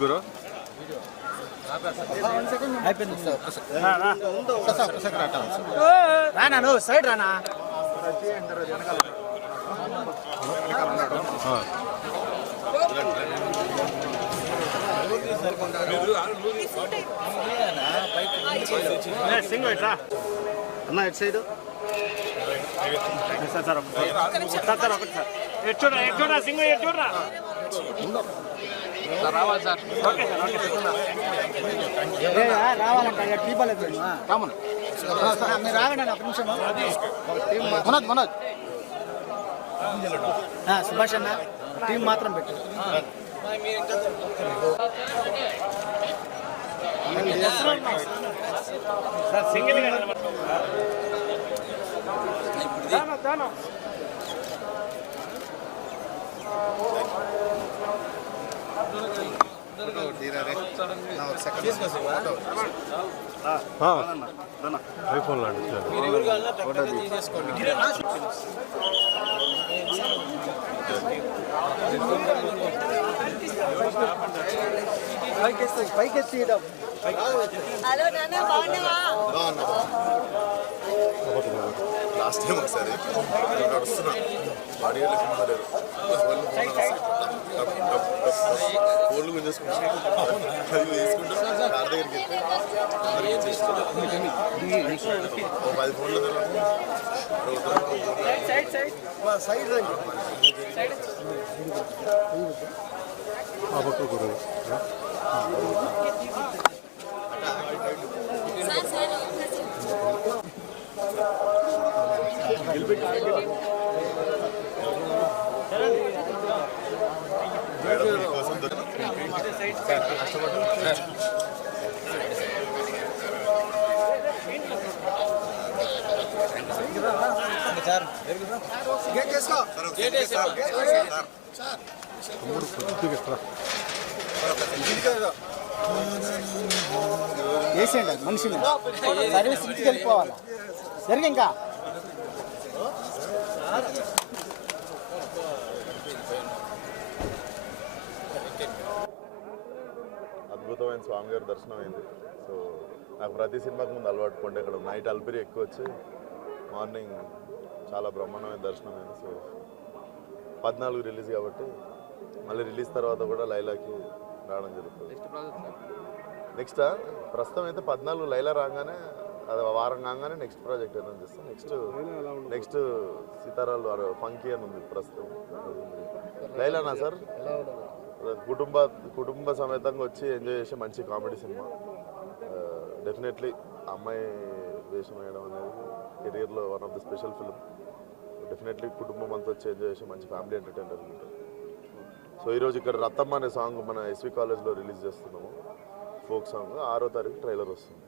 గురు రానా నువ్వు సైడ్ రానా అన్న ఎటు సైడ్ చూడరా సింగ్ చూడరా రావాలి సార్ రావాలంట టీపలేదు మీరు రాగండి ఒక నిమిషం మనోజ్ సుభాష్ అన్న టీం మాత్రం పెట్టు సింగిల్ ఐఫోన్ లాంటి పైకెత్తి హలో నాన్న బాగున్నావా లాస్ట్ టైం ఒకసారి నడుస్తున్నా బాడీ ఫోన్లు గుంజేసుకుంటా తీసుకుంటా కార్ దగ్గరికి వెళ్తే 10 ఫోన్లు గురు వేసేయండి మనిషిని సర్వీస్ ఇంటికి వెళ్ళిపోవాలి జరిగి ఇంకా అద్భుతమైన స్వామి గారి దర్శనం అయింది. సో నాకు ప్రతి సినిమాకి ముందు అలవాటు పండే ఇక్కడ నైట్ అల్పిరి ఎక్కువ వచ్చి మార్నింగ్ చాలా బ్రహ్మాండమైన దర్శనం అయింది. సో 14 రిలీజ్ కాబట్టి మళ్ళీ రిలీజ్ తర్వాత కూడా లైలాకి రావడం జరుగుతుంది. నెక్స్ట్ ప్రస్తుతం అయితే 14 లైలా రాగానే అది వారం కాగానే నెక్స్ట్ ప్రాజెక్ట్ ఏదైనా చేస్తాం. నెక్స్ట్ సీతారాలు ఫంకీ అని ఉంది ప్రస్తుతం. లైలానా సార్ కుటుంబ సమేతంగా వచ్చి ఎంజాయ్ చేసే మంచి కామెడీ సినిమా. డెఫినెట్లీ అమ్మాయి వేషం వేయడం అనేది కెరియర్లో one of the special film. Definitely కుటుంబం అంతా వచ్చి ఎంజాయ్ చేసే మంచి ఫ్యామిలీ ఎంటర్టైనర్ ఉంటుంది. సో ఈరోజు ఇక్కడ రత్తమ్మ అనే సాంగ్ మన ఎస్వి కాలేజ్లో రిలీజ్ చేస్తున్నాము. ఫోక్ సాంగ్ 6వ తారీఖు ట్రైలర్ వస్తుంది.